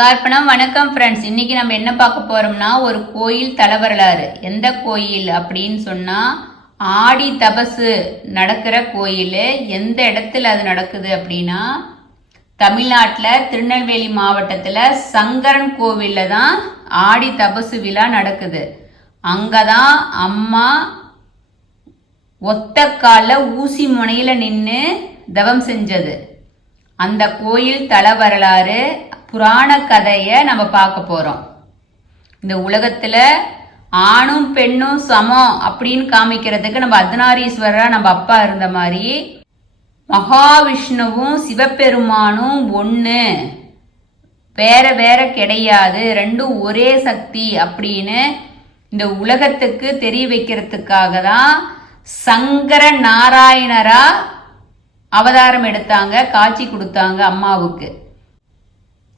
பார்ப்பனம். வணக்கம் ஃப்ரெண்ட்ஸ். இன்னைக்கு நம்ம என்ன பார்க்க போறோம்னா ஒரு கோயில் தலவரலாறு. எந்த கோயில் அப்படின்னு சொன்னா ஆடி தபசு நடக்கிற கோயில். எந்த இடத்துல அது நடக்குது அப்படின்னா தமிழ்நாட்டில் திருநெல்வேலி மாவட்டத்தில் சங்கரன் கோவில்ல தான் ஆடி தபசு விழா நடக்குது. அங்கதான் அம்மா ஒத்த கால ஊசி முனையில நின்று தவம் செஞ்சது. அந்த கோயில் தல வரலாறு புராண கதையை நம்ம பார்க்க போறோம். இந்த உலகத்துல ஆணும் பெண்ணும் சமம் அப்படின்னு காமிக்கிறதுக்கு நம்ம அர்த்தநாரீஸ்வரரா நம்ம அப்பா இருந்த மாதிரி மகாவிஷ்ணுவும் சிவபெருமானும் ஒன்று, வேற வேற கிடையாது, ரெண்டும் ஒரே சக்தி அப்படின்னு இந்த உலகத்துக்கு தெரிய வைக்கிறதுக்காக தான் சங்கர நாராயணரா அவதாரம் எடுத்தாங்க, காட்சி கொடுத்தாங்க அம்மாவுக்கு.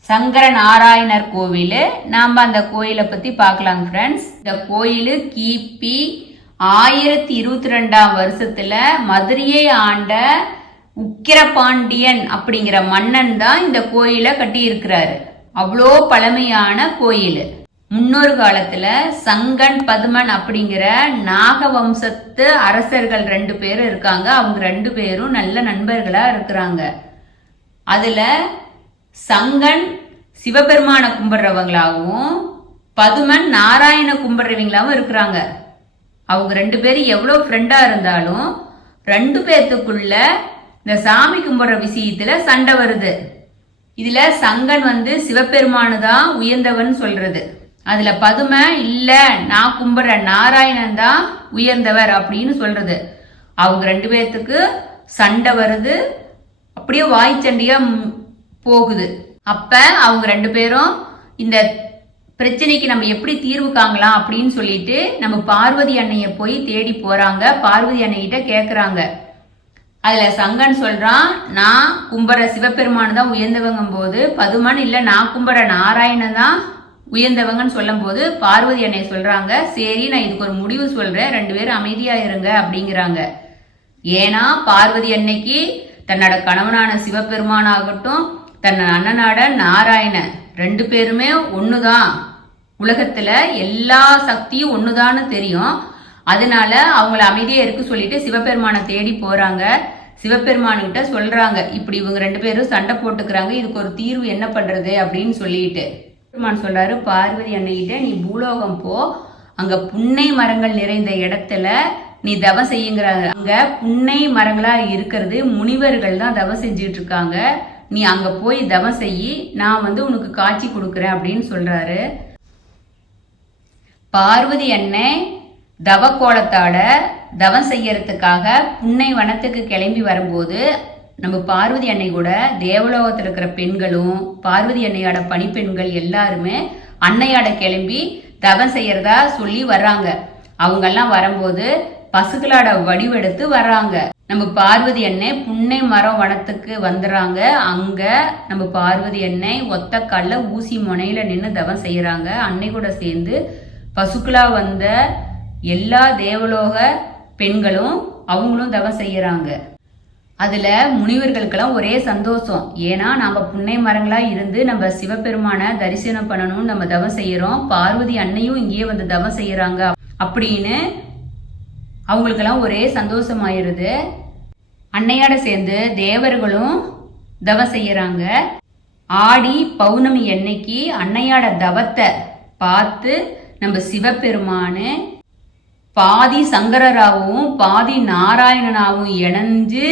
சங்கர நாராயணர் கோவில். நாம் அந்த கோயிலை பற்றி பார்க்கலாங்க ஃப்ரெண்ட்ஸ். இந்த கோயில் கிபி 1022 வருஷத்தில் மதுரையை ஆண்ட உக்கிரபாண்டியன் அப்படிங்கிற மன்னன் தான் இந்த கோயிலை கட்டியிருக்கிறாரு. அவ்வளோ பழமையான கோயில். முன்னொரு காலத்துல சங்கன் பதுமன் அப்படிங்கிற நாகவம்சத்து அரசர்கள் 2 பேரும் இருக்காங்க. அவங்க 2 பேரும் நல்ல நண்பர்களா இருக்கிறாங்க. அதுல சங்கன் சிவபெருமான கும்பிடுறவங்களாகவும் பதுமன் நாராயண கும்பிடுறவங்களாவும் இருக்கிறாங்க. அவங்க 2 பேரும் எவ்வளவு ஃப்ரெண்டா இருந்தாலும் 2 பேர்த்துக்குள்ள இந்த சாமி கும்பிடுற விஷயத்துல சண்டை வருது. இதுல சங்கன் சிவபெருமானு தான் உயர்ந்தவன் சொல்றது. அதுல பதுமை இல்ல, நான் கும்பிடுற நாராயணன் தான் உயர்ந்தவர் அப்படின்னு சொல்றது. அவங்க 2 பேர்த்துக்கு சண்டை வருது. அப்படியே வாய்ச்சண்டையா போகுது. அப்ப அவங்க 2 பேரும் இந்த பிரச்சனைக்கு நம்ம எப்படி தீர்வு காங்கலாம் அப்படின்னு சொல்லிட்டு நம்ம பார்வதி அன்னைய போய் தேடி போறாங்க. பார்வதி அன்னைகிட்ட கேக்குறாங்க. அதுல சங்கன் சொல்றான், நான் கும்பிடுற சிவபெருமானு தான் உயர்ந்தவங்கும் போது பதுமன் இல்ல, நான் கும்பிடுற நாராயணன் தான் உயர்ந்தவங்கன்னு சொல்லும் போது பார்வதி அன்னை சொல்றாங்க, சரி நான் இதுக்கு ஒரு முடிவு சொல்றேன், 2 பேரும் அமைதியா இருங்க அப்படிங்கிறாங்க. ஏன்னா பார்வதி அன்னைக்கு தன்னோட கணவனான சிவபெருமானாகட்டும் தன் அண்ணனாட நாராயணன் 2 பேருமே ஒண்ணுதான், உலகத்துல எல்லா சக்தியும் ஒண்ணுதான்னு தெரியும். அதனால அவங்கள அமைதியா இருக்கு சொல்லிட்டு சிவபெருமானை தேடி போறாங்க. சிவபெருமானுகிட்ட சொல்றாங்க, இப்படி இவங்க 2 பேரும் சண்டை போட்டுக்கிறாங்க, இதுக்கு ஒரு தீர்வு என்ன பண்றது அப்படின்னு சொல்லிட்டு பெருமான் சொல்றாரு பார்வதி அன்னைகிட்ட, நீ பூலோகம் போ, அங்க புன்னை மரங்கள் நிறைந்த இடத்துல நீ தவம் செய்யுங்கிறாங்க. அங்க புன்னை மரங்களா இருக்கிறது முனிவர்கள் தான் தவம் செஞ்சுட்டு இருக்காங்க. நீ அங்க போய் தவம் செய்யி, நான் உனக்கு காட்சி கொடுக்குறேன் அப்படின்னு சொல்றாரு. பார்வதி அன்னை தவ கோலத்தாட தவம் செய்யறதுக்காக புன்னை வனத்துக்கு கிளம்பி வரும்போது நம்ம பார்வதி அன்னை கூட தேவலோகத்தில் இருக்கிற பெண்களும் பார்வதி அன்னையோட பணிப்பெண்கள் எல்லாருமே அன்னையோட கிளம்பி தவம் செய்யறதா சொல்லி வர்றாங்க. அவங்க எல்லாம் வரும்போது பசுகளோட வடிவெடுத்து வர்றாங்க. நம்ம பார்வதி அன்னை புன்னை மரம் வனத்துக்கு வந்துடுறாங்க. அங்க நம்ம பார்வதி அன்னை ஒத்த கால்ல ஊசி முனையில நின்று தவம் செய்யறாங்க. அன்னை கூட சேர்ந்து பசுக்களா வந்த எல்லா தேவலோக பெண்களும் அவங்களும் தவம் செய்யறாங்க. அதுல முனிவர்களுக்கெல்லாம் ஒரே சந்தோஷம். ஏன்னா நம்ம புன்னை மரங்களா இருந்து நம்ம சிவபெருமான தரிசனம் பண்ணணும், நம்ம தவம் செய்யறோம், பார்வதி அன்னையும் இங்கேயே தவம் செய்யறாங்க அப்படின்னு அவங்களுக்கெல்லாம் ஒரே சந்தோஷமாயிருது. அன்னையோட சேர்ந்து தேவர்களும் தவம் செய்யறாங்க. ஆடி பௌர்ணமி அன்னைக்கு அன்னையோட தவத்தை பார்த்து நம்ம சிவபெருமானு பாதி சங்கரராவும் பாதி நாராயணனாவும் இணைஞ்சு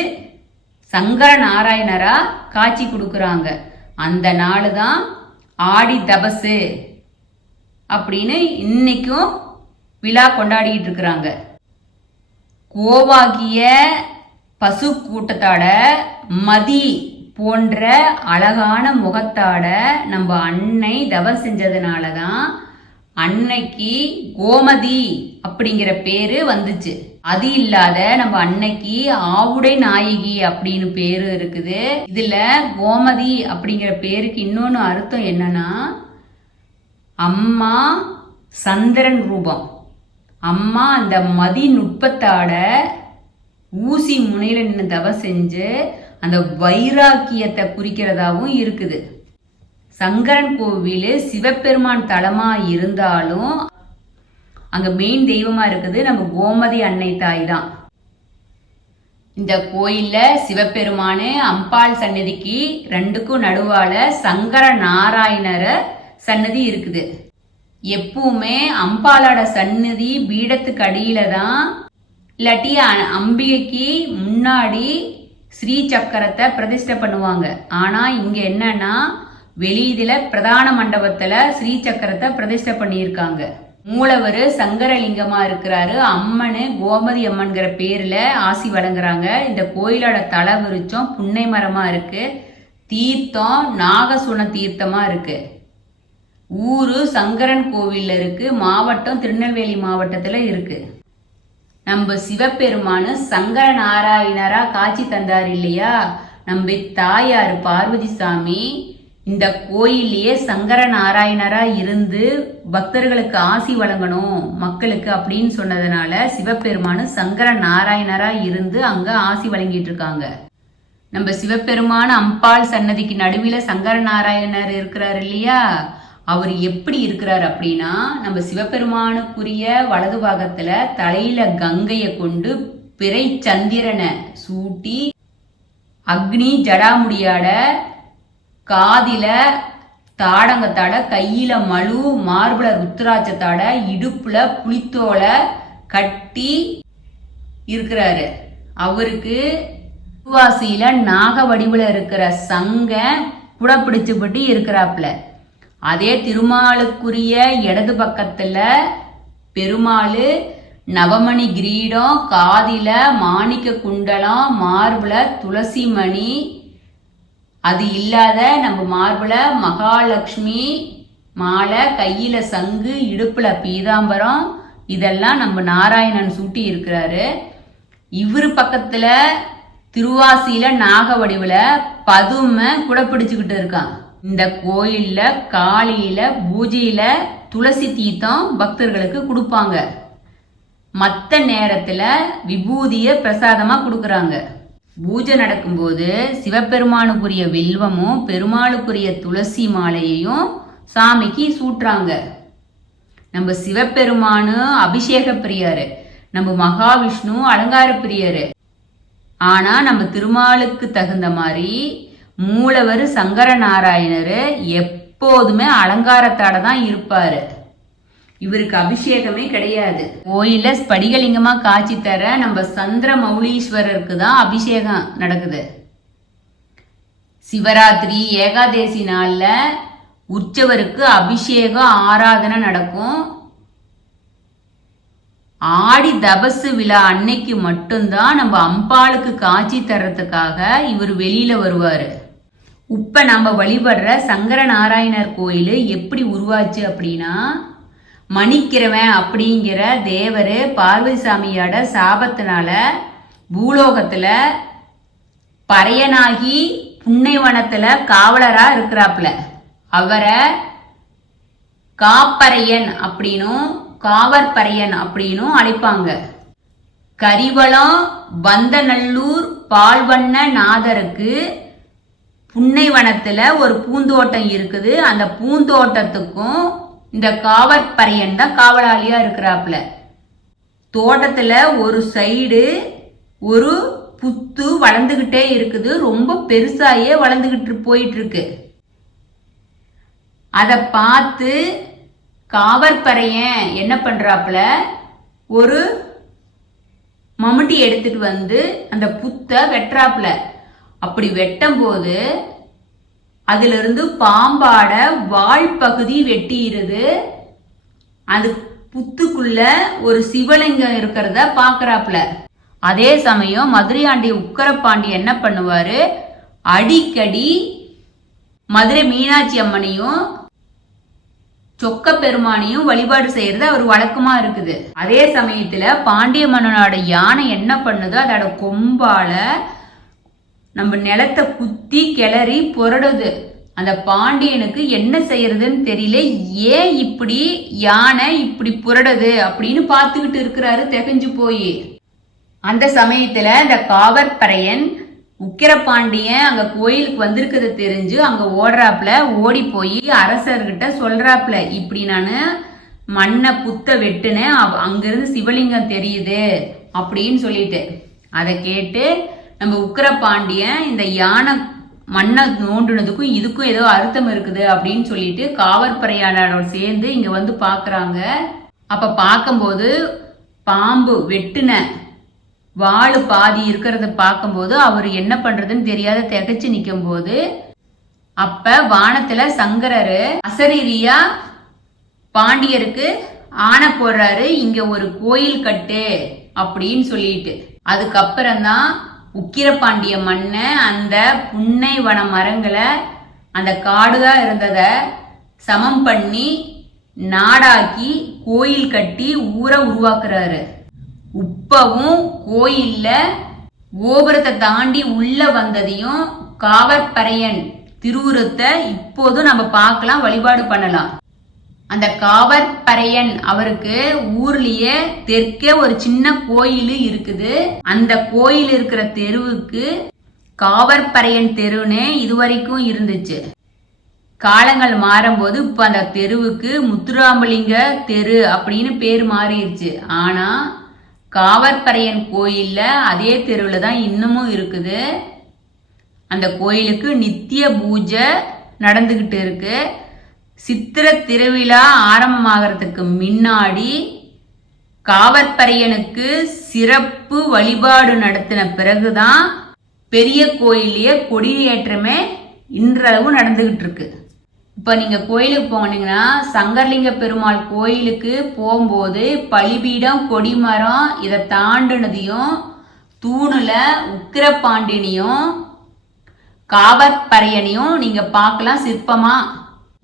சங்கர நாராயணரா காட்சி கொடுக்குறாங்க. அந்த நாள் தான் ஆடி தபசு அப்படின்னு இன்னைக்கும் விழா கொண்டாடிட்டு இருக்கிறாங்க. கோவாகிய பசு கூட்டத்தாட மதி போன்ற அழகான முகத்தாட நம்ம அன்னை தவம் செஞ்சதுனாலதான் அன்னைக்கு கோமதி அப்படிங்கிற பேரு வந்துச்சு. அது இல்லாத நம்ம அன்னைக்கு ஆவுடை நாயகி அப்படின்னு பேரு இருக்குது. இதுல கோமதி அப்படிங்கிற பேருக்கு இன்னொன்னு அர்த்தம் என்னன்னா, அம்மா சந்திரன் ரூபம். அம்மா அந்த மதி நுட்பத்தாட ஊசி முனையில நின்று தவம் செஞ்சு அந்த வைராக்கியத்தை குறிக்கிறதாவும் இருக்குது. சங்கரன் கோவில் சிவபெருமான் தலமா இருந்தாலும் அங்க மெயின் தெய்வமா இருக்குது நம்ம கோமதி அன்னை தாய் தான். இந்த கோயில்ல சிவபெருமானு அம்பாள் சன்னதிக்கு ரெண்டுக்கும் நடுவால சங்கர நாராயணர சன்னதி இருக்குது. எப்பவுமே அம்பாளோட சன்னதி பீடத்துக்கு அடியில தான், இல்லாட்டி அம்பிகைக்கு முன்னாடி ஸ்ரீ சக்கரத்தை பிரதிஷ்டை பண்ணுவாங்க. ஆனா இங்க என்னன்னா வெளியில பிரதான மண்டபத்துல ஸ்ரீ சக்கரத்தை பிரதிஷ்டை பண்ணியிருக்காங்க. மூலவர் சங்கரலிங்கமா இருக்கிறாரு. அம்மனு கோமதி அம்மன்கிற பேர்ல ஆசி வழங்குறாங்க. இந்த கோயிலோட தல விருச்சம் புன்னை மரமா இருக்கு. தீர்த்தம் நாகசுன தீர்த்தமா இருக்கு. ஊரு சங்கரன் கோவில்ல இருக்கு. மாவட்டம் திருநெல்வேலி மாவட்டத்துல இருக்கு. நம்ம சிவபெருமானு சங்கர நாராயணரா காட்சி தந்தார் இல்லையா. நம்ம தாயாரு பார்வதி சாமி இந்த கோயிலேயே சங்கர நாராயணரா இருந்து பக்தர்களுக்கு ஆசி வழங்கணும் மக்களுக்கு அப்படின்னு சொன்னதுனால சிவபெருமானு சங்கர நாராயணரா இருந்து அங்க ஆசி வழங்கிட்டு இருக்காங்க. நம்ம சிவபெருமான அம்பாள் சன்னதிக்கு நடுவில் சங்கர நாராயணர் இருக்கிறார் இல்லையா. அவர் எப்படி இருக்கிறார் அப்படின்னா, நம்ம சிவபெருமானுக்குரிய வலது பாகத்துல தலையில கங்கைய கொண்டு பிறை சந்திரனை சூட்டி அக்னி ஜடாமுடியாட காதில தாடங்கத்தாட கையில மழு மார்புல ருத்ராட்சத்தாட இடுப்புல புளித்தோல கட்டி இருக்கிறாரு. அவருக்கு திருவாசியில நாக வடிவுல இருக்கிற சங்க புடப்பிடிச்சுப்பட்டு இருக்கிறாப்புல. அதே திருமாலுக்குரிய இடது பக்கத்துல பெருமாளு நவமணி கிரீடம், காதில மாணிக்க குண்டலம், மார்புல துளசி மணி, அது இல்லாத நம்ம மார்புல மகாலட்சுமி மாலை, கையில சங்கு, இடுப்புல பீதாம்பரம், இதெல்லாம் நம்ம நாராயணன் சூட்டி இருக்கிறாரு. இவரு பக்கத்துல திருவாசியில நாக வடிவுல பதுமை கூட பிடிச்சுக்கிட்டு இருக்கான். இந்த கோயில்ல காலையில பூஜையில துளசி தீர்த்தம் பக்தர்களுக்கு கொடுப்பாங்க. மற்ற நேரத்துல விபூதிய பிரசாதமா கொடுக்கறாங்க. பூஜை நடக்கும்போது சிவபெருமானுக்குரிய வில்வமும் பெருமாளுக்குரிய துளசி மாலையையும் சாமிக்கு சூட்டுறாங்க. நம்ம சிவபெருமானு அபிஷேக பிரியரு, நம்ம மகாவிஷ்ணு அலங்கார பிரியரு. ஆனா நம்ம திருமாலுக்கு தகுந்த மாதிரி மூலவர் சங்கர நாராயணரு எப்போதுமே அலங்காரத்தாட தான் இருப்பாரு. இவருக்கு அபிஷேகமே கிடையாது. கோயில ஸ்படிகலிங்கமா காட்சி தர நம்ம சந்திர மௌலீஸ்வரருக்கு தான் அபிஷேகம் நடக்குது. சிவராத்திரி ஏகாதேசி நாள்ல உற்சவருக்கு அபிஷேகம் ஆராதனை நடக்கும். ஆடி தபசு விழா அன்னைக்கு மட்டும்தான் நம்ம அம்பாளுக்கு காட்சி தர்றதுக்காக இவர் வெளியில வருவாரு. இப்ப நம்ம வழிபடுற சங்கர நாராயணர் கோயில் எப்படி உருவாச்சு அப்படின்னா, மணிக்கிறவன் அப்படிங்கிற தேவரு பார்வதி சாமியோட சாபத்தினால பூலோகத்துல பறையனாகி புன்னைவனத்துல காவலரா இருக்கிறாப்புல. அவரை காப்பறையன் அப்படின்னும் காவற்பறையன் அப்படின்னும் அழைப்பாங்க. கரிவளம் வந்தநல்லூர் பால்வண்ண நாதருக்கு புன்னைவனத்துல ஒரு பூந்தோட்டம் இருக்குது. அந்த பூந்தோட்டத்துக்கும் இந்த காவற்பறையன் தான் காவலாளியா இருக்கிறாப்புல. தோட்டத்துல ஒரு சைடு ஒரு புத்து வளர்ந்துகிட்டே இருக்குது. ரொம்ப பெருசாயே வளர்ந்துகிட்டு போயிட்டு இருக்கு. அத பார்த்து காவற்பறையன் என்ன பண்றாப்புல, ஒரு மம்முட்டி எடுத்துட்டு வந்து அந்த புத்த வெட்டுறாப்புல. அப்படி வெட்டும் போது அதுல இருந்து பாம்பாட வால் பகுதி வெட்டிடுது. அது புத்துக்குள்ள ஒரு சிவலிங்கம் இருக்கிறத பாக்குறாப்புல. அதே சமயம் மதுரையாண்டி உக்கரப்பாண்டி என்ன பண்ணுவாரு, அடிக்கடி மதுரை மீனாட்சி அம்மனையும் சொக்க பெருமானையும் வழிபாடு செய்யறது அவர் வழக்கமா இருக்குது. அதே சமயத்துல பாண்டிய மன்னனோட யானை என்ன பண்ணுதோ அதோட கொம்பால நம்ம நிலத்தை குத்தி கிளறி புரடுது. அந்த பாண்டியனுக்கு என்ன செய்யறதுன்னு தெரியல. ஏன் இப்படி யானை இப்படி புரடுது அப்படின்னு பார்த்துக்கிட்டு இருக்கிறாரு திகஞ்சு போய். அந்த சமயத்துல இந்த காவற்பறையன் உக்கிரபாண்டியன் அங்க கோயிலுக்கு வந்திருக்கிறது தெரிஞ்சு அங்க ஓடுறாப்புல, ஓடி போய் அரசர்கிட்ட சொல்றாப்புல, இப்படி நானு மண்ணை புத்த வெட்டுனேன், அங்கிருந்து சிவலிங்கம் தெரியுது அப்படின்னு சொல்லிட்டு. அதை கேட்டு நம்ம உக்கிரபாண்டியன் இந்த யானை மண்ணை நோண்டுனதுக்கும் இதுக்கும் ஏதோ அர்த்தம் இருக்குது அப்படின்னு சொல்லிட்டு காவற்பறையாளரோட சேர்ந்து இங்க வந்து பாக்குறாங்க. அப்ப பார்க்கும்போது பாம்பு வெட்டுன வாழு பாதி இருக்கிறத பார்க்கும்போது அவர் என்ன பண்றதுன்னு தெரியாத திகைச்சு நிற்கும் போது அப்ப வானத்துல சங்கரரு அசரீரியா பாண்டியருக்கு ஆணை போடுறாரு, இங்க ஒரு கோயில் கட்டு அப்படின்னு சொல்லிட்டு. அதுக்கப்புறம்தான் உக்கிரபாண்டிய மண்ணை அந்த புன்னை வன மரங்களை அந்த காடுதா இருந்தத சமம் பண்ணி நாடாக்கி கோயில் கட்டி ஊரை உருவாக்குறாரு. உப்பவும் கோயில்ல கோபுரத்தை தாண்டி உள்ள வந்ததையும் காவற்பறையன் திருவுருத்தை இப்போதும் நம்ம பார்க்கலாம், வழிபாடு பண்ணலாம். அந்த காவற்பறையன் அவருக்கு ஊர்லயே தெற்கே ஒரு சின்ன கோயில் இருக்குது. அந்த கோயில் இருக்கிற தெருவுக்கு காவற்பறையன் தெருன்னு இதுவரைக்கும் இருந்துச்சு. காலங்கள் மாறும்போது இப்ப அந்த தெருவுக்கு முத்துராமலிங்க தெரு அப்படின்னு பேர் மாறிடுச்சு. ஆனா காவற்பறையன் கோயில்ல அதே தெருவில் தான் இன்னமும் இருக்குது. அந்த கோயிலுக்கு நித்திய பூஜை நடந்துகிட்டு இருக்கு. சித்திர திருவிழா ஆரம்பமாகறதுக்கு முன்னாடி காவற்பறையனுக்கு சிறப்பு வழிபாடு நடத்தின பிறகுதான் பெரிய கோயிலையே கொடியேற்றமே இன்றளவு நடந்துகிட்டு இருக்கு. இப்ப நீங்க கோயிலுக்கு போனீங்கன்னா சங்கரலிங்க பெருமாள் கோயிலுக்கு போகும்போது பலிபீடம், கொடிமரம் இதை தாண்டினதையும் தூணுல உக்கிரபாண்டியனையும் காவற்பறையனையும் நீங்க பார்க்கலாம் சிற்பமா.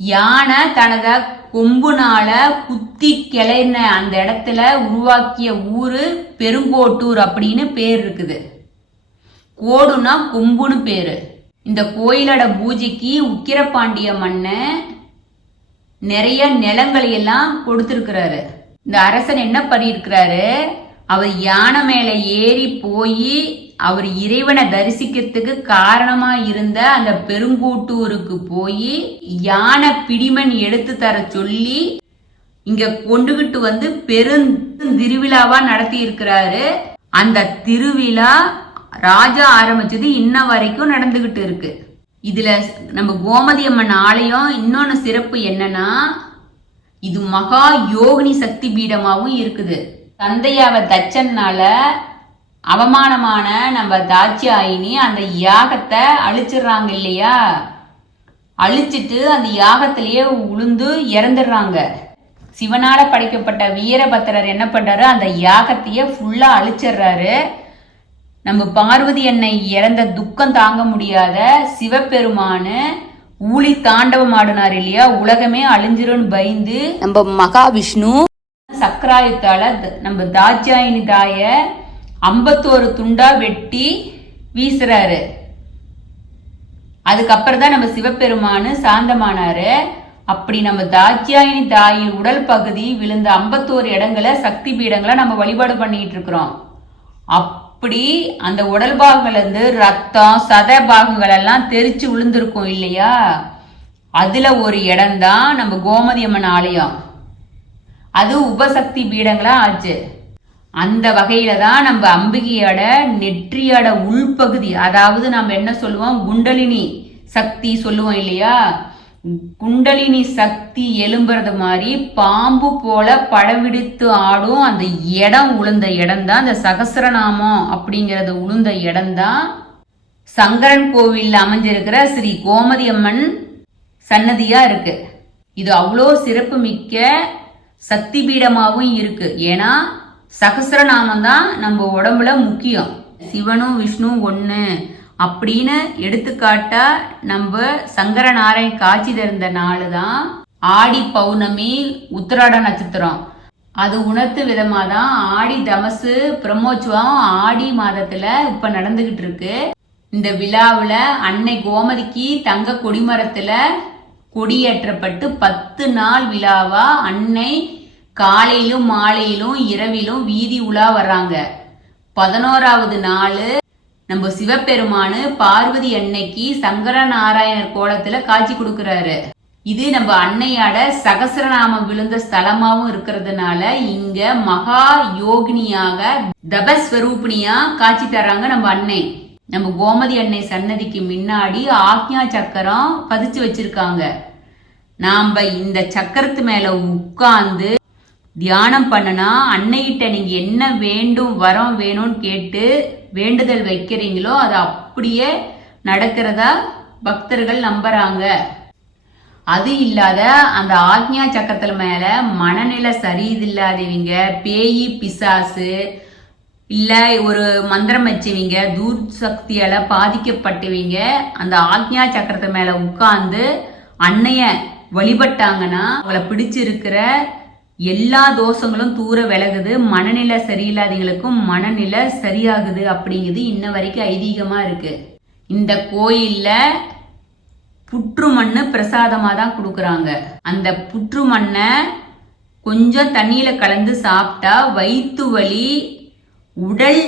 யானை தனத கொம்புனால குத்தி கிளைன அந்த இடத்துல உருவாக்கிய ஊரு பெருங்கோட்டூர் அப்படின்னு பேர் இருக்குது. கோடுனா கொம்புன்னு பேரு. இந்த கோயிலோட பூஜைக்கு உக்கிரபாண்டிய மன்ன நிறைய நிலங்களை எல்லாம் கொடுத்திருக்கிறாரு. இந்த அரசன் என்ன பண்ணிருக்கிறாரு, அவர் யானை மேல ஏறி போய் அவர் இறைவனை தரிசிக்கிறதுக்கு காரணமா இருந்த அந்த பெருங்கூட்டூருக்கு போய் யானை பிடிமன் எடுத்து தர சொல்லி இங்க கொண்டுகிட்டு வந்து திருவிழாவா நடத்தி இருக்கிறாரு. அந்த திருவிழா ராஜா ஆரம்பிச்சது இன்ன வரைக்கும் நடந்துகிட்டு இருக்கு. இதுல நம்ம கோமதி அம்மன் ஆலயம் இன்னொன்னு சிறப்பு என்னன்னா, இது மகா யோகினி சக்தி பீடமாவும் இருக்குது. தந்தையாவ தச்சன்னால அவமானமான நம்ம தாட்சாயினி அந்த யாகத்தை அழிச்சிடுறாங்க இல்லையா, அழிச்சிட்டு அந்த யாகத்திலேயே உளுந்து இறந்துடுறாங்க. சிவனால படைக்கப்பட்ட வீரபத்திரர் என்ன பண்றாரு, அந்த யாகத்தையே ஃபுல்லா அழிச்சிடுறாரு. நம்ம பார்வதி அன்னை இறந்த துக்கம் தாங்க முடியாத சிவபெருமானு ஊழி தாண்டவம் ஆடினார் இல்லையா, உலகமே அழிஞ்சிரும்னு பயந்து நம்ம மகாவிஷ்ணு சக்கராயுத்தால நம்ம தாட்சாயினி தாய 51 துண்டா வெட்டி வீசுறாரு. அதுக்கப்புறம் தான் நம்ம சிவபெருமானு சாந்தமானாரு. அப்படி நம்ம தாட்சாயினி தாயின் உடல் பகுதி விழுந்த 51 இடங்களை சக்தி பீடங்களை நம்ம வழிபாடு பண்ணிட்டு இருக்கிறோம். அப்படி அந்த உடல் பாகங்கள்ல இருந்து ரத்தம் சத பாகங்கள் எல்லாம் தெரிச்சு விழுந்திருக்கும் இல்லையா, அதுல ஒரு இடம் தான் நம்ம கோமதி அம்மன் ஆலயம். அது உபசக்தி பீடங்களா ஆச்சு. அந்த வகையில தான் நம்ம அம்பிகையோட நெற்றியோட உள்பகுதி, அதாவது நம்ம என்ன சொல்லுவோம் குண்டலினி சக்தி சொல்லுவோம் இல்லையா, குண்டலினி சக்தி எழும்புறது மாதிரி பாம்பு போல படவிடித்து ஆடும் அந்த இடம் உளுந்த இடம் தான் அந்த சகசிரநாமம் அப்படிங்கறது உளுந்த இடம் தான் சங்கரன் கோவில் அமைஞ்சிருக்கிற ஸ்ரீ கோமதி அம்மன் சன்னதியா இருக்கு. இது அவ்வளோ சிறப்பு மிக்க சக்தி பீடமாவும் இருக்கு. ஏன்னா சகசிரநாமம் தான் நம்ம உடம்புல முக்கியம். சிவனும் விஷ்ணு ஒண்ணு அப்படின்னு எடுத்துக்காட்டா நம்ம சங்கரநாராயண் காட்சி தந்த நாள் தான் ஆடி பௌர்ணமி உத்திராட நட்சத்திரம். அது உணர்த்து விதமா தான் ஆடி தமசு பிரம்மோற்சவம் ஆடி மாதத்துல இப்ப நடந்துகிட்டு இருக்கு. இந்த விழாவுல அன்னை கோமதிக்கு தங்க கொடிமரத்துல கொடியேற்றப்பட்டு 10 நாள் விழாவா அன்னை காலையிலும் மாலையிலும் இரவிலும் வீதி உலா வர்றாங்க. 11வது நாள் நம்ம சிவபெருமானு பார்வதி அன்னைக்கு சங்கரநாராயணர் கோலத்துல காட்சி கொடுக்கிறாரு. இது நம்ம அன்னையோட சகசரநாமம் விழுந்த ஸ்தலமாவும் இருக்கிறதுனால இங்க மகா யோகினியாக தபஸ்வரூபிணியா காட்சி தர்றாங்க நம்ம அன்னை. நம்ம கோமதி அன்னை சன்னதிக்கு முன்னாடி ஆக்ஞா சக்கரம் பதிச்சு வச்சிருக்காங்க. நாம இந்த சக்கரத்து மேல உட்கார்ந்து தியானம் பண்ணனா அன்னைகிட்ட நீங்க என்ன வேண்டும் வரம் வேணும்னு கேட்டு வேண்டுதல் வைக்கிறீங்களோ அது அப்படியே நடக்கிறதா பக்தர்கள் நம்புறாங்க. அது இல்லாத அந்த ஆக்ஞா சக்கரத்துல மேல மனநிலை சரியில்லாதவங்க, பேயி பிசாசு இல்ல ஒரு மந்திரம் வச்சவங்க, தூர் சக்தியால பாதிக்கப்பட்டவங்க அந்த ஆக்ஞா சக்கரத்து மேல உட்கார்ந்து அன்னைய வழிபட்டாங்கன்னா அவளை பிடிச்சிருக்கிற எல்லா தோஷங்களும் தூர விலகுது. மனநிலை சரியில்லாதவங்களுக்கும் மனநிலை சரியாகுது அப்படிங்கிறது இன்ன வரைக்கும் ஐதீகமா இருக்கு. இந்த கோயில்ல புற்று மண்ணு பிரசாதமா தான் கொடுக்கறாங்க. அந்த புற்று மண்ணை கொஞ்சம் தண்ணியில கலந்து சாப்பிட்டா வயிற்று வலி, உடல்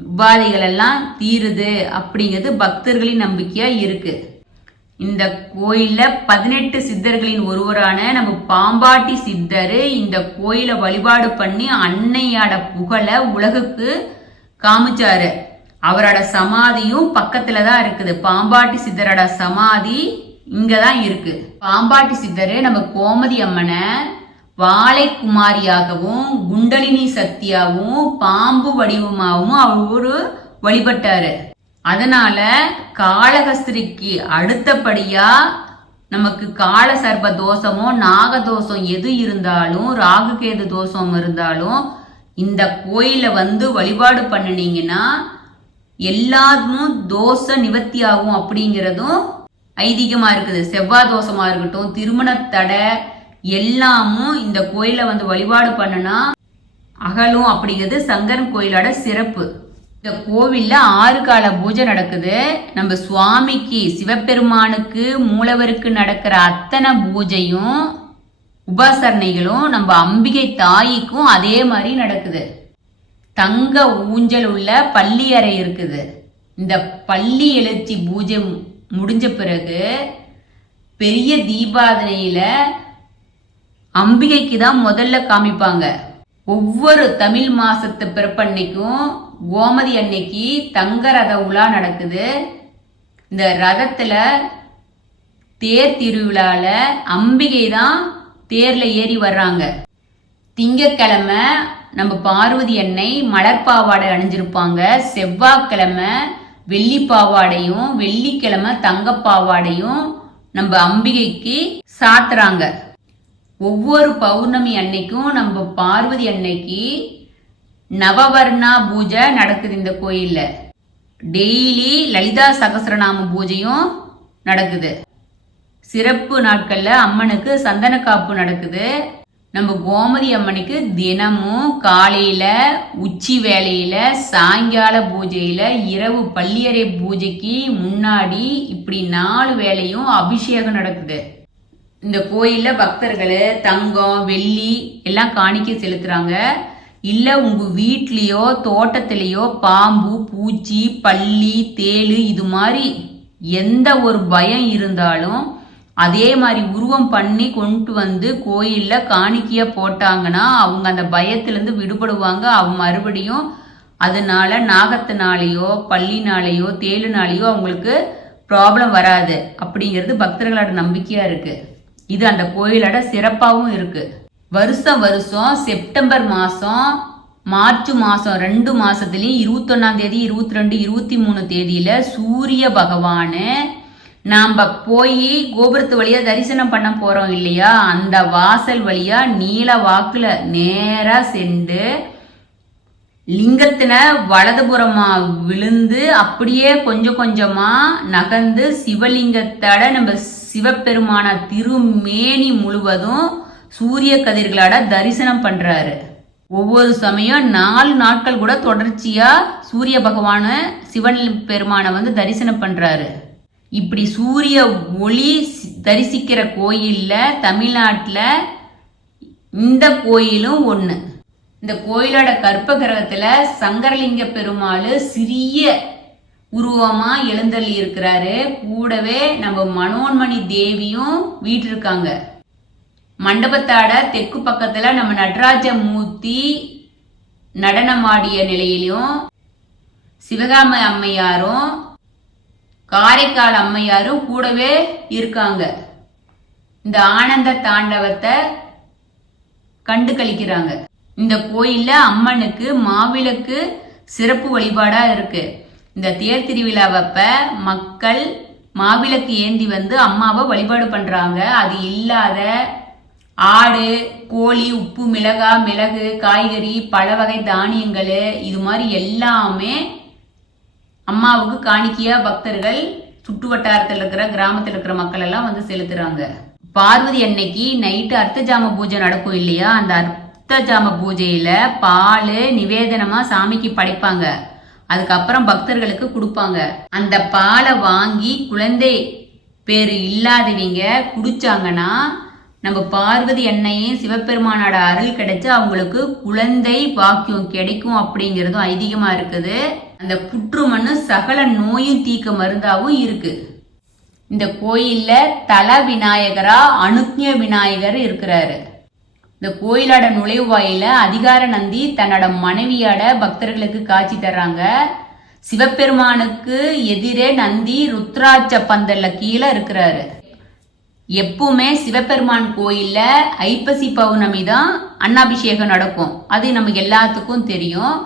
உபாதைகள் எல்லாம் தீருது அப்படிங்கிறது பக்தர்களின் நம்பிக்கையா இருக்கு. இந்த கோயில்ல 18 சித்தர்களின் ஒருவரான நம்ம பாம்பாட்டி சித்தர் இந்த கோயிலை வழிபாடு பண்ணி அன்னையோட புகழ உலகுக்கு காமிச்சாரு. அவரோட சமாதியும் பக்கத்துலதான் இருக்குது. பாம்பாட்டி சித்தரோட சமாதி இங்கதான் இருக்கு. பாம்பாட்டி சித்தரு நம்ம கோமதி அம்மனை வாழை குமாரியாகவும் குண்டலினி சக்தியாகவும் பாம்பு வடிவமாகவும் அவரு வழிபட்டாரு. அதனால காளகஸ்திரிக்கு அடுத்தபடியா நமக்கு கால சர்ப தோஷமோ நாகதோஷம் எது இருந்தாலும் ராகுகேது தோஷம் இருந்தாலும் இந்த கோயில வந்து வழிபாடு பண்ணினீங்கன்னா எல்லாரும் தோஷ நிவர்த்தி ஆகும் அப்படிங்கிறதும் ஐதீகமா இருக்குது. செவ்வாய் தோஷமா இருக்கட்டும், திருமண தடை எல்லாமும் இந்த கோயில வந்து வழிபாடு பண்ணனா அகலும் அப்படிங்கிறது சங்கரன் கோயிலோட சிறப்பு. இந்த கோவில்ல 6 கால பூஜை நடக்குது. நம்ம சுவாமிக்கு சிவபெருமானுக்கு மூலவருக்கு நடக்கிற அத்தனை பூஜையும் உபாசரணைகளும் நம்ம அம்பிகை தாய்க்கும் அதே மாதிரி நடக்குது. தங்க ஊஞ்சல் உள்ள பள்ளி அறை இருக்குது. இந்த பள்ளி எழுச்சி பூஜை முடிஞ்ச பிறகு பெரிய தீபாதனையில அம்பிகைக்கு தான் முதல்ல காமிப்பாங்க. ஒவ்வொரு தமிழ் மாசத்து பிறப்பன்னைக்கும் கோமதி அன்னைக்கு தங்க ரத உலா நடக்குது. இந்த ரதத்துல தேர் திருவிழால அம்பிகை தான் தேர்ல ஏறி வர்றாங்க. திங்கக்கிழமை நம்ம பார்வதி அன்னை மலர்பாவாடை அணிஞ்சிருப்பாங்க. செவ்வாய்க்கிழமை வெள்ளி பாவாடையும் வெள்ளிக்கிழமை தங்கப்பாவாடையும் நம்ம அம்பிகைக்கு சாத்துறாங்க. ஒவ்வொரு பௌர்ணமி அன்னைக்கும் நம்ம பார்வதி அன்னைக்கு நவவர்ணா பூஜை நடக்குது. இந்த கோயில்ல டெய்லி லலிதா சகஸ்ரநாம பூஜையும் நடக்குது. சிறப்பு நாட்கள்ல அம்மனுக்கு சந்தன காப்பு நடக்குது. நம்ம கோமதி அம்மனுக்கு தினமும் காலையில உச்சி வேலையில சாயங்கால பூஜையில இரவு பள்ளியறை பூஜைக்கு முன்னாடி இப்படி 4 வேளையும் அபிஷேகம் நடக்குது. இந்த கோயில்ல பக்தர்கள் தங்கம் வெள்ளி எல்லாம் காணிக்கை செலுத்துறாங்க. இல்ல உங்க வீட்லயோ தோட்டத்திலேயோ பாம்பு பூச்சி பல்லி தேளு இது மாதிரி எந்த ஒரு பயம் இருந்தாலும் அதே மாதிரி உருவம் பண்ணி கொண்டு வந்து கோயில்ல காணிக்கைய போட்டாங்கன்னா அவங்க அந்த பயத்திலிருந்து விடுபடுவாங்க. அவங்க மறுபடியும் அதனால நாகத்தினாலேயோ பல்லினாலேயோ தேளுனாலேயோ அவங்களுக்கு ப்ராப்ளம் வராது அப்படிங்கிறது பக்தர்களோட நம்பிக்கையா இருக்கு. இது அந்த கோயிலோட சிறப்பாகவும் இருக்கு. வருஷம் செப்டம்பர் மாசம் மார்ச் மாசம் 2 மாசத்துலயும் 21ஆம் தேதி 22 23 தேதியில சூரிய பகவானு நாம போய் கோபுரத்து வழியா தரிசனம் பண்ண போறோம் இல்லையா, அந்த வாசல் வழியா நீல வாக்குல நேரா சென்று லிங்கத்தின வலதுபுறமா விழுந்து அப்படியே கொஞ்சம் கொஞ்சமா நகர்ந்து சிவலிங்கத்தோட நம்ம சிவபெருமான திருமேனி முழுவதும் சூரிய கதிர்களோட தரிசனம் பண்றாரு. ஒவ்வொரு சமயம் 4 நாட்கள் கூட தொடர்ச்சியா சூரிய பகவான சிவன் பெருமான வந்து தரிசனம் பண்றாரு. இப்படி சூரிய ஒளி தரிசிக்கிற கோயில்ல தமிழ்நாட்டுல இந்த கோயிலும் ஒண்ணு. இந்த கோயிலோட கற்ப கிரகத்துல சங்கரலிங்க பெருமாள் சிறிய உருவமா எழுந்தள்ளி இருக்கிறாரு. கூடவே நம்ம மனோன்மணி தேவியும் வீற்றிருக்காங்க. மண்டபத்தாட தெற்கு பக்கத்துல நம்ம நடராஜ மூர்த்தி நடனமாடிய நிலையிலும் சிவகாம அம்மையாரும் காரைக்கால் அம்மையாரும் கூடவே இருக்காங்க. இந்த ஆனந்த தாண்டவத்தை கண்டு கழிக்கிறாங்க. இந்த கோயில்ல அம்மனுக்கு மாவிளக்கு சிறப்பு வழிபாடா இருக்கு. இந்த தேர் திருவிழாவப்ப மக்கள் மாவிளக்கு ஏந்தி வந்து அம்மாவை வழிபாடு பண்றாங்க. அது இல்லாத ஆடு, கோழி, உப்பு, மிளகு, காய்கறி, பல வகை தானியங்கள் இது மாதிரி எல்லாமே அம்மாவுக்கு காணிக்கையா பக்தர்கள் சுற்று வட்டாரத்தில் இருக்கிற கிராமத்தில் இருக்கிற மக்கள் எல்லாம் வந்து செலுத்துறாங்க. பார்வதி அன்னைக்கு நைட்டு அர்த்தஜாம பூஜை நடக்கும் இல்லையா? அந்த அர்த்தஜாம பூஜையில பால் நிவேதனமா சாமிக்கு படைப்பாங்க. அதுக்கப்புறம் பக்தர்களுக்கு கொடுப்பாங்க. அந்த பாலை வாங்கி குழந்தை பேரு இல்லாதவங்க குடிச்சாங்கன்னா நம்ம பார்வதி அன்னையும் சிவபெருமானோட அருள் கிடைச்சு அவங்களுக்கு குழந்தை பாக்கியம் கிடைக்கும் அப்படிங்கிறதும் ஐதீகமா இருக்குது. அந்த புற்றுமண்ணு சகல நோயும் தீக்க மருந்தாவும் இருக்கு. இந்த கோயில்ல தல விநாயகரா அனுக்ஞ விநாயகர் இருக்கிறாரு. இந்த கோயிலோட நுழைவாயில அதிகார நந்தி தன்னோட மனைவியோட பக்தர்களுக்கு காட்சி தர்றாங்க. சிவபெருமானுக்கு எதிரே நந்தி ருத்ராட்ச பந்தல்ல கீழே இருக்கிறாரு. எப்பவுமே சிவபெருமான் கோயில்ல ஐப்பசி பௌர்ணமி தான் அன்னாபிஷேகம் நடக்கும். அது நமக்கு எல்லாத்துக்கும் தெரியும்.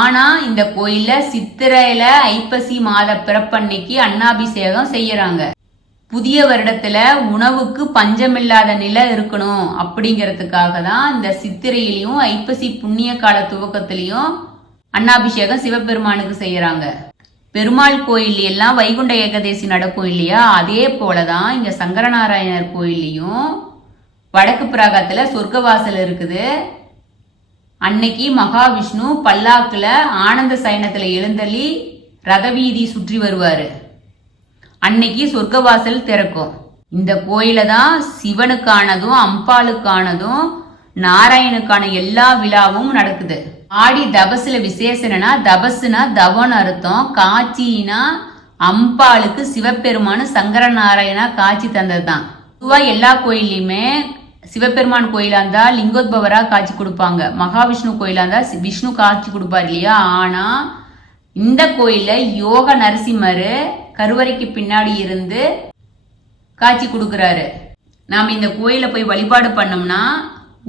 ஆனா இந்த கோயில்ல சித்திரையில ஐப்பசி மாத பிறப்பன்னைக்கு அன்னாபிஷேகம் செய்யறாங்க. புதிய வருடத்துல உணவுக்கு பஞ்சமில்லாத நிலை இருக்கணும் அப்படிங்கறதுக்காக தான் இந்த சித்திரையிலையும் ஐப்பசி புண்ணிய கால துவக்கத்திலையும் அன்னாபிஷேகம் சிவபெருமானுக்கு செய்யறாங்க. பெருமாள் கோயில் எல்லாம் வைகுண்ட ஏகாதசி நடக்கும் இல்லையா? அதே போலதான் இங்க சங்கரநாராயணர் கோயிலையும் வடக்கு பிராகத்துல சொர்க்கவாசல் இருக்குது. அன்னைக்கு மகாவிஷ்ணு பல்லாக்குல ஆனந்த சயனத்துல எழுந்தள்ளி ரதவீதி சுற்றி வருவாரு. அன்னைக்கு சொர்க்கவாசல் திறக்கும். இந்த கோயில தான் சிவனுக்கானதும் அம்பாளுக்கானதும் நாராயணுக்கான எல்லா விழாவும் நடக்குது. ஆடி தபசுல விசேஷனா, தபசுனா தவன் அர்த்தம், காட்சினா அம்பாளுக்கு சிவபெருமானு சங்கர நாராயணா காட்சி தந்ததுதான். பொதுவா எல்லா கோயிலையுமே சிவபெருமான் கோயிலா இருந்தா லிங்கோத்பவரா காட்சி கொடுப்பாங்க. மகாவிஷ்ணு கோயிலா இருந்தா விஷ்ணு காட்சி கொடுப்பாரு இல்லையா? ஆனா இந்த கோயில்ல யோக நரசிம்மர் கருவறைக்கு பின்னாடி இருந்து காட்சி கொடுக்கிறாரு. நாம் இந்த கோயில போய் வழிபாடு பண்ணோம்னா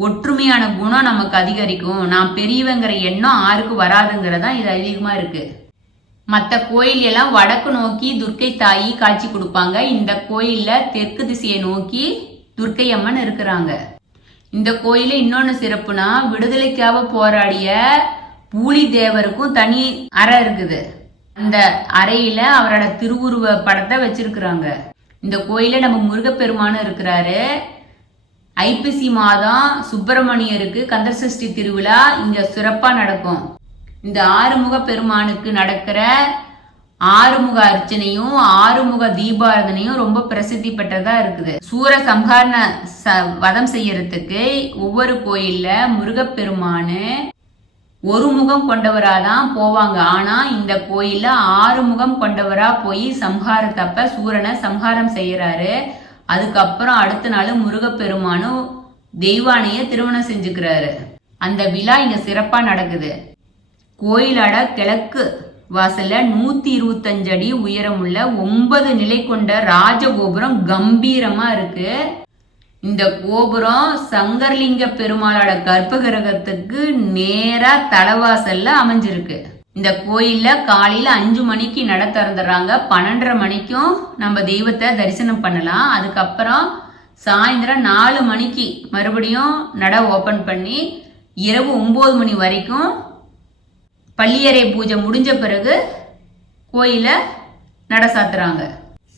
ஒற்றுமையான குணம் நமக்கு அதிகரிக்கும். நான் பெரியவங்கிற எண்ணம் யாருக்கு வராதுங்கிறதா இது அதிகமா இருக்கு. மற்ற கோயில் எல்லாம் வடக்கு நோக்கி துர்க்கை தாயி காட்சி கொடுப்பாங்க. இந்த கோயில்ல தெற்கு திசையை நோக்கி துர்க்கை அம்மன் இருக்கிறாங்க. இந்த கோயில இன்னொன்னு சிறப்புனா விடுதலைக்காக போராடிய பூலி தேவருக்கும் தனி அறை இருக்குது. அந்த அறையில அவரோட திருவுருவ படத்தை வச்சிருக்கிறாங்க. இந்த கோயில நம்ம முருகப்பெருமானும் இருக்கிறாரு. ஐப்பசி மாதம் சுப்பிரமணியருக்கு கந்தசஷ்டி திருவிழா இங்க சிறப்பா நடக்கும். இந்த ஆறுமுக பெருமானுக்கு நடக்கிற ஆறுமுக அர்ச்சனையும் ஆறுமுக தீபாரதனையும் ரொம்ப பிரசித்தி பெற்றதா இருக்குது. சூர சம்ஹாரண வதம் செய்யறதுக்கு ஒவ்வொரு கோயில்ல முருகப்பெருமானு ஒரு முகம் கொண்டவராதான் போவாங்க. ஆனா இந்த கோயில்ல 6 முகம் கொண்டவரா போய் சம்ஹாரத்தப்ப சூரனை சம்ஹாரம் செய்யறாரு. அதுக்கப்புறம் அடுத்த நாள் முருகப்பெருமானும் தெய்வானைய திருமணம் செஞ்சுக்கிறாரு. அந்த விழா இங்க சிறப்பா நடக்குது. கோயிலோட கிழக்கு வாசல்ல 125 அடி உயரமுள்ள 9 நிலை கொண்ட ராஜகோபுரம் கம்பீரமா இருக்கு. இந்த கோபுரம் சங்கர்லிங்க பெருமாளோட கர்ப்பகிரகத்துக்கு நேரா தலவாசல்ல அமைஞ்சிருக்கு. இந்த கோயில்ல காலையில 5 மணிக்கு நட திறந்துடுறாங்க. 12:30 மணிக்கும் நம்ம தெய்வத்தை தரிசனம் பண்ணலாம். அதுக்கப்புறம் சாயந்தரம் 4 மணிக்கு மறுபடியும் நட ஓபன் பண்ணி இரவு 9 மணி வரைக்கும் பள்ளியறை பூஜை முடிஞ்ச பிறகு கோயில நட சாத்துறாங்க.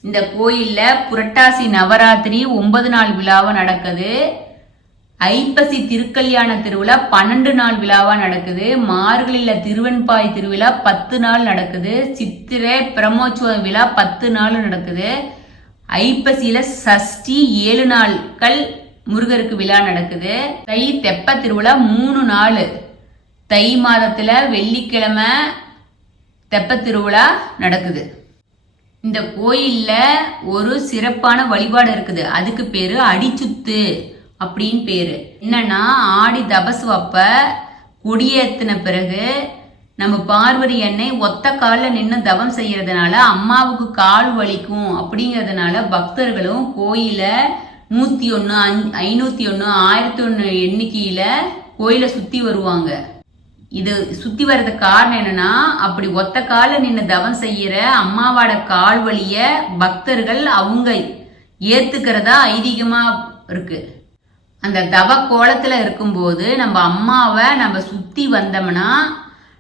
இந்த கோயில்ல புரட்டாசி நவராத்திரி 9 நாள் விழாவா நடக்குது. ஐப்பசி திருக்கல்யாண திருவிழா 12 நாள் விழாவா நடக்குது. மார்கழியில திருவெண்பாய் திருவிழா 10 நாள் நடக்குது. சித்திரை பிரம்மோற்சவ விழா 10 நாள் நடக்குது. ஐப்பசியில சஷ்டி 7 நாட்கள் முருகருக்கு விழா நடக்குது. தை தெப்ப திருவிழா 3 நாள். தை மாதத்துல வெள்ளிக்கிழமை தெப்ப திருவிழா நடக்குது. இந்த கோயில்ல ஒரு சிறப்பான வழிபாடு இருக்குது. அதுக்கு பேரு அடிச்சுத்து அப்படின்னு பேரு. என்னன்னா, ஆடி தபசு அப்ப கொடியேத்தின பிறகு நம்ம பார்வதி அன்னை ஒத்த காலில் நின்று தவம் செய்யறதுனால அம்மாவுக்கு கால் வலிக்கும் அப்படிங்கறதுனால பக்தர்களும் கோயில 101, 501, 1001 எண்ணிக்கையில கோயில சுத்தி வருவாங்க. இது சுத்தி வர்றது காரணம் என்னன்னா, அப்படி ஒத்த கால நின்று தவம் செய்யற அம்மாவோட கால் வலிய பக்தர்கள் அவங்க ஏத்துக்கிறதா ஐதீகமா இருக்கு. அந்த தவ கோலத்துல இருக்கும்போது நம்ம அம்மாவை நம்ம சுத்தி வந்தோம்னா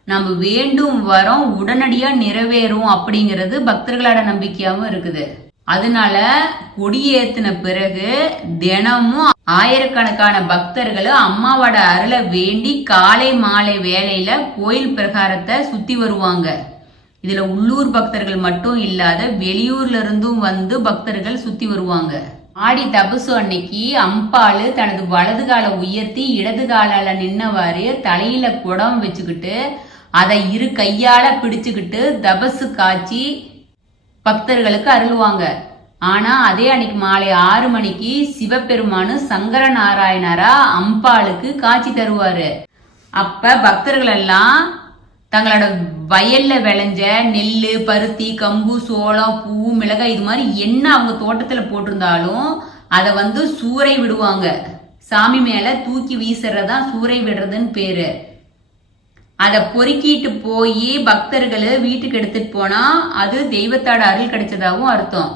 நம்ம வேண்டும் வரோம் உடனடியா நிறைவேறும் அப்படிங்கிறது பக்தர்களோட நம்பிக்கையாவும் இருக்குது. அதனால கொடியேத்தின பிறகு தினமும் ஆயிரக்கணக்கான பக்தர்கள் அம்மாவோட அருளை வேண்டி காலை மாலை வேளையில கோயில் பிரகாரத்தை சுத்தி வருவாங்க. இதுல உள்ளூர் பக்தர்கள் மட்டும் இல்லாத வெளியூர்ல இருந்தும் வந்து பக்தர்கள் சுத்தி வருவாங்க. ஆடி தபசு அன்னைக்கு அம்பாளு தனது வலது காலை உயர்த்தி இடது காலால நின்னவாறு தலையில குடம் வச்சுக்கிட்டு அதை இரு கையால பிடிச்சுக்கிட்டு தபசு காய்ச்சி பக்தர்களுக்கு அருள்வாங்க. ஆனா அதே அன்னைக்கு மாலை 6 மணிக்கு சிவபெருமானு சங்கர நாராயணரா அம்பாளுக்கு காட்சி தருவாரு. அப்ப பக்தர்கள் எல்லாம் தங்களோட வயல்ல விளைஞ்ச நெல்லு, பருத்தி, கம்பு, சோளம், பூ, மிளகாய் இது மாதிரி என்ன அவங்க தோட்டத்துல போட்டிருந்தாலும் அதை வந்து சூறை விடுவாங்க. சாமி மேல தூக்கி வீசுறதான் சூறை விடுறதுன்னு பேரு. அதை பொறுக்கிட்டு போய் பக்தர்கள் வீட்டுக்கு எடுத்துட்டு போனா அது தெய்வத்தோட அருள் கிடைச்சதாகவும் அர்த்தம்.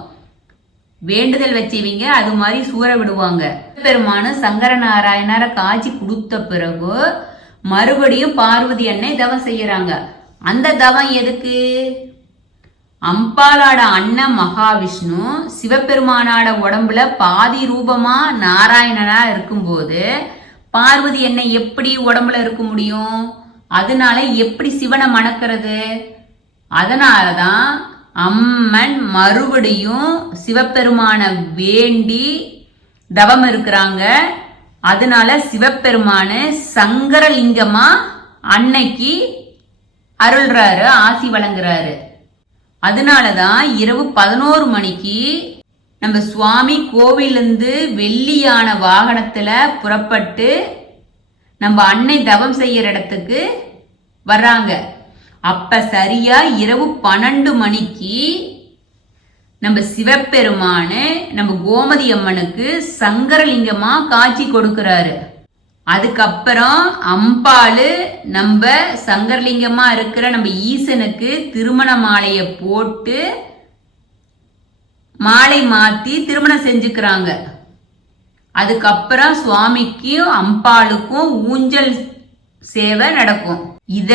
வேண்டுதல் வச்சவங்க அது மாதிரி சூற விடுவாங்க. பெருமானு சங்கர நாராயணர காட்சி கொடுத்த பிறகு மறுபடியும் பார்வதி அன்னை தவம் செய்யறாங்க. அந்த தவம் எதுக்கு? அம்பாளோட அண்ணன் மகாவிஷ்ணு சிவபெருமானோட உடம்புல பாதி ரூபமா நாராயணனா இருக்கும்போது பார்வதி அன்னை எப்படி உடம்புல இருக்க முடியும்? அதனால எப்படி சிவனை மணக்கிறது? அதனாலதான் அம்மன் மறுபடியும் சிவபெருமான வேண்டி தவம் இருக்கிறாங்க. அதனால சிவபெருமானு சங்கரலிங்கமா அன்னைக்கு அருள்றாரு, ஆசி வழங்குறாரு. அதனாலதான் இரவு 11 மணிக்கு நம்ம சுவாமி கோவிலிருந்து வெள்ளியான வாகனத்துல புறப்பட்டு நம்ம அன்னை தவம் செய்யற இடத்துக்கு வர்றாங்க. அப்ப சரியா இரவு 12 மணிக்கு நம்ம சிவபெருமானு நம்ம கோமதி அம்மனுக்கு சங்கரலிங்கமா காட்சி கொடுக்கிறாரு. அதுக்கப்புறம் அம்பாளு நம்ம சங்கரலிங்கமா இருக்கிற நம்ம ஈசனுக்கு திருமண மாலைய போட்டு மாலை மாத்தி திருமணம் செஞ்சுக்கிறாங்க. அதுக்கப்புறம் சுவாமிக்கும் அம்பாளுக்கும் ஊஞ்சல் சேவை நடக்கும். இத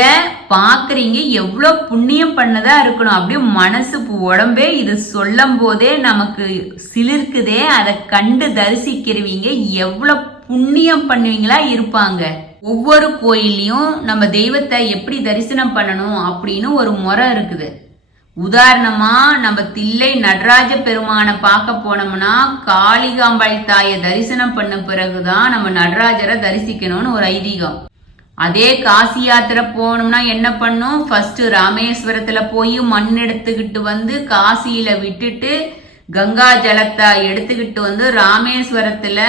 பாக்குறீங்க, எவ்வளவு புண்ணியம் பண்ணதா இருக்கணும். அப்படியே மனசு உடம்பே இது சொல்லும் போதே நமக்கு சிலிர்க்குதே. அதை கண்டு தரிசிக்கிறவங்க எவ்வளவு புண்ணியம் பண்ணுவீங்களா இருப்பாங்க. ஒவ்வொரு கோயிலையும் நம்ம தெய்வத்தை எப்படி தரிசனம் பண்ணணும் அப்படின்னு ஒரு முறை இருக்குது. உதாரணமா நம்ம தில்லை நடராஜ பெருமானை பார்க்க போனோம்னா காளிகாம்பாள் தாயை தரிசனம் பண்ண பிறகுதான் நம்ம நடராஜரை தரிசிக்கணும்னு ஒரு ஐதீகம். அதே காசி யாத்திரை போனோம்னா என்ன பண்ணும்? ஃபர்ஸ்ட் ராமேஸ்வரத்துல போய் மண் எடுத்துக்கிட்டு வந்து காசியில விட்டுட்டு கங்கா ஜலத்தை எடுத்துக்கிட்டு வந்து ராமேஸ்வரத்துல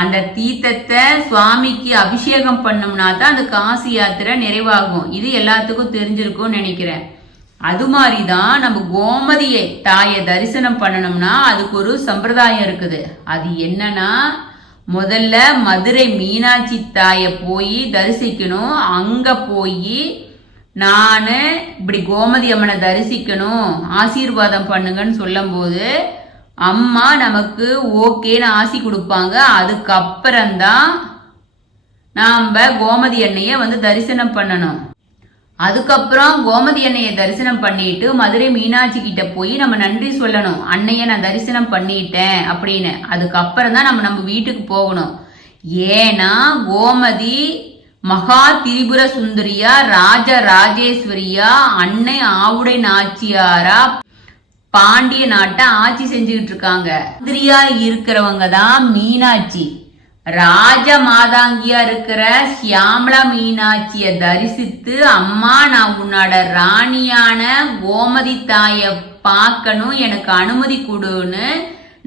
அந்த தீர்த்தத்தை சுவாமிக்கு அபிஷேகம் பண்ணோம்னா தான் அந்த காசி யாத்திரை நிறைவாகும். இது எல்லாத்துக்கும் தெரிஞ்சிருக்கும்னு நினைக்கிறேன். அது மாதிரிதான் நம்ம கோமதியை தாயை தரிசனம் பண்ணணும்னா அதுக்கு ஒரு சம்பிரதாயம் இருக்குது. அது என்னன்னா, முதல்ல மதுரை மீனாட்சி தாயை போய் தரிசிக்கணும். அங்க போய் நானு இப்படி கோமதி அம்மனை தரிசிக்கணும், ஆசீர்வாதம் பண்ணுங்கன்னு சொல்லும் போது அம்மா நமக்கு ஓகேன்னு ஆசி கொடுப்பாங்க. அதுக்கப்புறம்தான் நாம கோமதி அன்னைய வந்து தரிசனம் பண்ணணும். அதுக்கப்புறம் கோமதி அன்னையை தரிசனம் பண்ணிட்டு மதுரை மீனாட்சி கிட்ட போய் நம்ம நன்றி சொல்லணும், அன்னைய நான் தரிசனம் பண்ணிட்டேன் அப்படின்னு. அதுக்கப்புறம் தான் நம்ம வீட்டுக்கு போகணும். ஏன்னா கோமதி மகா திரிபுர சுந்தரியா, ராஜ ராஜேஸ்வரியா, அன்னை ஆவுடை நாச்சியாரா பாண்டிய நாட்டை ஆட்சி செஞ்சுக்கிட்டு இருக்காங்க. மந்திரியா இருக்கிறவங்க தான் மீனாட்சி. ராஜ மாதாங்கியா இருக்கிற சியாமலா மீனாட்சிய தரிசித்து, அம்மா நான் உன்னோட ராணியான கோமதி தாய பார்க்கணும், எனக்கு அனுமதி கொடுன்னு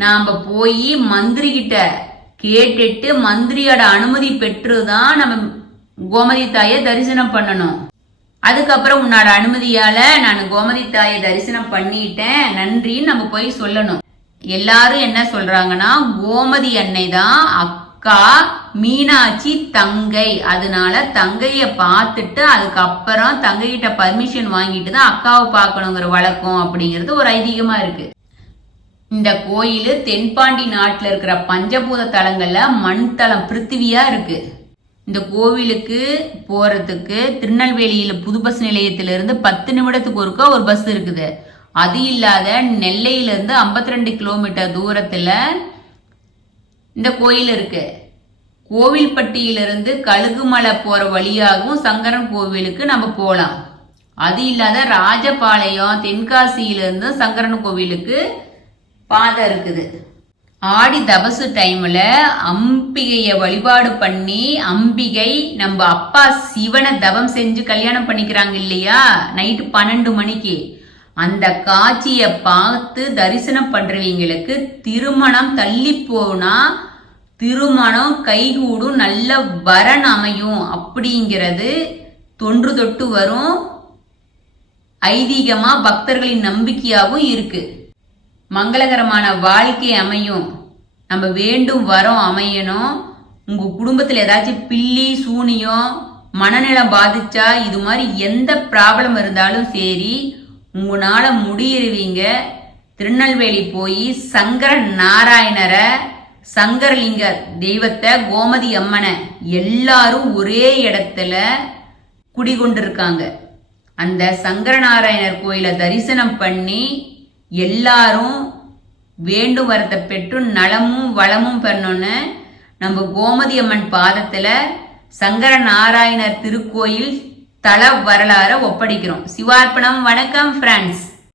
நாம போய் மந்திரி கிட்ட கேட்டுட்டு மந்திரியோட அனுமதி பெற்றுதான் நம்ம கோமதி தாய தரிசனம் பண்ணணும். அதுக்கப்புறம் உன்னோட அனுமதியால நான் கோமதி தாயை தரிசனம் பண்ணிட்டேன், நன்றின்னு நம்ம போய் சொல்லணும். எல்லாரும் என்ன சொல்றாங்கன்னா, கோமதி அன்னை தான் அக்கா, மீனாட்சி தங்கை, அதனால தங்கைய பார்த்துட்டு அதுக்கப்புறம் தங்கைகிட்ட பர்மிஷன் வாங்கிட்டு தான் அக்காவை பார்க்கணுங்கிற வழக்கம் அப்படிங்கிறது ஒரு ஐதீகமா இருக்கு. இந்த கோயில் தென்பாண்டி நாட்டுல இருக்கிற பஞ்சபூத தலங்கள்ல மண் தலம் பிருத்திவியா இருக்கு. இந்த கோவிலுக்கு போறதுக்கு திருநெல்வேலியில புது பஸ் நிலையத்திலிருந்து 10 நிமிடத்துக்கு ஒருக்கா ஒரு பஸ் இருக்குது. அது இல்லாத நெல்லையிலிருந்து 52 கிலோமீட்டர் தூரத்துல இந்த கோயில் இருக்கு. கோவில்பட்டியிலிருந்து கழுகுமலை போற வழியாகவும் சங்கரன் கோவிலுக்கு நம்ம போலாம். அது இல்லாத ராஜபாளையம் தென்காசியிலிருந்து சங்கரன் கோவிலுக்கு பாதை இருக்குது. ஆடி தபசு டைம்ல அம்பிகைய வழிபாடு பண்ணி, அம்பிகை நம்ம அப்பா சிவனை தவம் செஞ்சு கல்யாணம் பண்ணிக்கிறாங்க இல்லையா, நைட்டு 12 மணிக்கு. அந்த காட்சிய பார்த்து தரிசனம் பண்றவங்களுக்கு திருமணம் தள்ளி போனா திருமணம் கைகூடும், நல்ல வரன் அமையும் அப்படிங்கிறது தொன்று தொட்டு வரும் ஐதீகமா பக்தர்களின் நம்பிக்கையாகவும் இருக்கு. மங்களகரமான வாழ்க்கை அமையும், நம்ம வேண்டும் வரம் அமையணும். உங்க குடும்பத்துல ஏதாச்சும் பில்லி சூனியம் மனநலம் பாதிச்சா, இது மாதிரி எந்த ப்ராப்ளம் இருந்தாலும் சரி, உங்களால முடியிருவீங்க. திருநெல்வேலி போய் சங்கர நாராயணரை, சங்கரலிங்க தெய்வத்தை, கோமதி அம்மனை எல்லாரும் ஒரே இடத்துல குடிகொண்டிருக்காங்க. அந்த சங்கரநாராயணர் கோயிலை தரிசனம் பண்ணி எல்லாரும் வேண்டும் வரத்தை பெற்று நலமும் வளமும் பெறணும்னு நம்ம கோமதி அம்மன் பாதத்துல சங்கர நாராயணர் திருக்கோயில் தல வரலாற ஒப்படைக்கிறோம். சிவார்ப்பணம். வணக்கம் ஃப்ரெண்ட்ஸ்.